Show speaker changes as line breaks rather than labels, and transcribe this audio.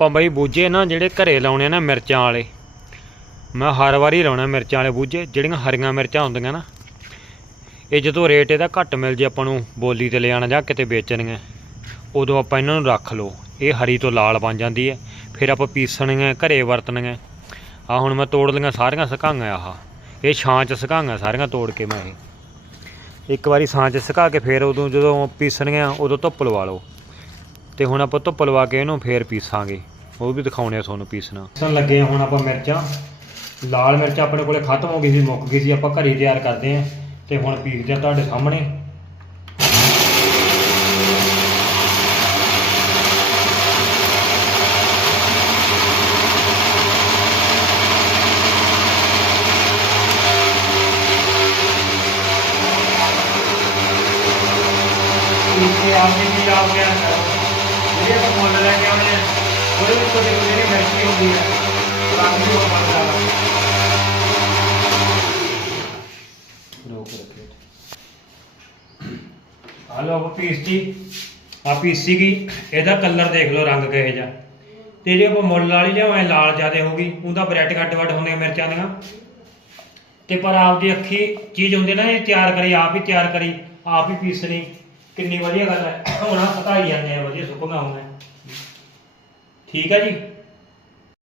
ਆਪਾਂ ਬਈ ਬੂਝੇ ਨਾ ਜਿਹੜੇ ਘਰੇ ਲਾਉਣੇ ਨਾ ਮਿਰਚਾਂ ਵਾਲੇ। ਮੈਂ ਹਰ ਵਾਰੀ ਲਾਉਣਾ ਮਿਰਚਾਂ ਵਾਲੇ ਬੂਝੇ, ਜਿਹੜੀਆਂ ਹਰੀਆਂ ਮਿਰਚਾਂ ਹੁੰਦੀਆਂ ਨਾ। ਇਹ ਜਦੋਂ ਰੇਟ ਇਹਦਾ ਘੱਟ ਮਿਲ ਜੇ ਆਪਾਂ ਨੂੰ ਬੋਲੀ ਤੇ ਲਿਆਣਾ ਜਾਂ ਕਿਤੇ ਵੇਚਣੀਆਂ, ਉਦੋਂ ਆਪਾਂ ਇਹਨਾਂ ਨੂੰ ਰੱਖ ਲਓ। ਇਹ ਹਰੀ ਤੋਂ ਲਾਲ ਬਣ ਜਾਂਦੀ ਹੈ, ਫਿਰ ਆਪਾਂ ਪੀਸਣੀਆਂ, ਘਰੇ ਵਰਤਣੀਆਂ। ਆ ਹੁਣ ਮੈਂ ਤੋੜ ਲਈਆਂ ਸਾਰੀਆਂ ਸੁਕਾਈਆਂ ਆਹ। ਇਹ ਛਾਂ ਚ ਸੁਕਾਈਆਂ ਸਾਰੀਆਂ ਤੋੜ ਕੇ ਮੈਂ ਇਹ। ਇੱਕ ਵਾਰੀ ਛਾਂ ਚ ਸੁਕਾ ਕੇ ਫਿਰ ਉਦੋਂ ਜਦੋਂ ਪੀਸਣੀਆਂ, ਉਦੋਂ ਧੁੱਪ ਲਵਾ ਲਓ। ਤੇ ਹੁਣ ਆਪਾਂ ਧੁੱਪ ਲਵਾ ਕੇ ਇਹਨੂੰ ਫੇਰ ਪੀਸਾਂਗੇ। ਉਹ ਵੀ ਦਿਖਾਉਣੇ ਆ ਤੁਹਾਨੂੰ ਪੀਸਣਾ ਪੀਸਣ ਲੱਗੇ ਆ ਹੁਣ ਆਪਾਂ ਮਿਰਚਾਂ। ਲਾਲ ਮਿਰਚ ਆਪਣੇ ਕੋਲੇ ਖਤਮ ਹੋ ਗਈ ਸੀ ਮੁੱਕ ਗਈ ਸੀ ਆਪਾਂ ਘਰੇ ਤਿਆਰ ਕਰਦੇ ਆ। ਤੇ ਹੁਣ ਪੀਸਦੇ ਆ ਤੁਹਾਡੇ ਸਾਹਮਣੇ। ਪੀਸੇ ਆਪਦੇ ਵੀ ਆ ਗਿਆ? ਜਿਹੜੇ ਆਪਾਂ ਮੁੱਲ ਲੈ ਕੇ ਆਉਂਦੇ ਆ। ਉਹਦੇ ਵਿੱਚ ਕੋਈ ਜਿਹੜੀ ਮਿਰਚੀ ਹੁੰਦੀ ਹੈ ਰੰਗ ਵੀ ਉਹ ਬਣਦਾ ਰੋਕ ਰੱਖੇ ਆ ਲੋ ਆਪਾਂ ਪੀਸ ਜੀ। ਆ ਪੀਸ ਸੀਗੀ। ਇਹਦਾ ਕਲਰ ਦੇਖ ਲਓ ਰੰਗ ਕਿਹੋ ਜਿਹਾ। ਤੇ ਜੇ ਆਪਾਂ ਮੁੱਲ ਵਾਲੀ ਲਿਆਵਾਂ ਲਾਲ ਜਿਆਦੇ ਹੋਗੀ ਉਹਦਾ ਬ੍ਰੈਡ ਕੱਟ ਵੱਟ ਹੁੰਦੀਆਂ ਮਿਰਚਾਂ ਦੀਆਂ। ਤੇ ਪਰ ਆਪਦੀ ਅੱਖੀ ਚੀਜ਼ ਹੁੰਦੀ ਨਾ, ਇਹ ਤਿਆਰ ਕਰੀ, ਆਪ ਹੀ ਤਿਆਰ ਕਰੀ, ਆਪ ਹੀ ਪੀਸਣੀ ਕਿੰਨੀ ਵਧੀਆ ਗੱਲ ਹੈ। ਹੁਣ ਆ ਪਕਾਈ ਜਾਂਦੇ ਆ, ਵਧੀਆ ਸੁੱਕਣਾ ਹੁੰਦਾ 体育课。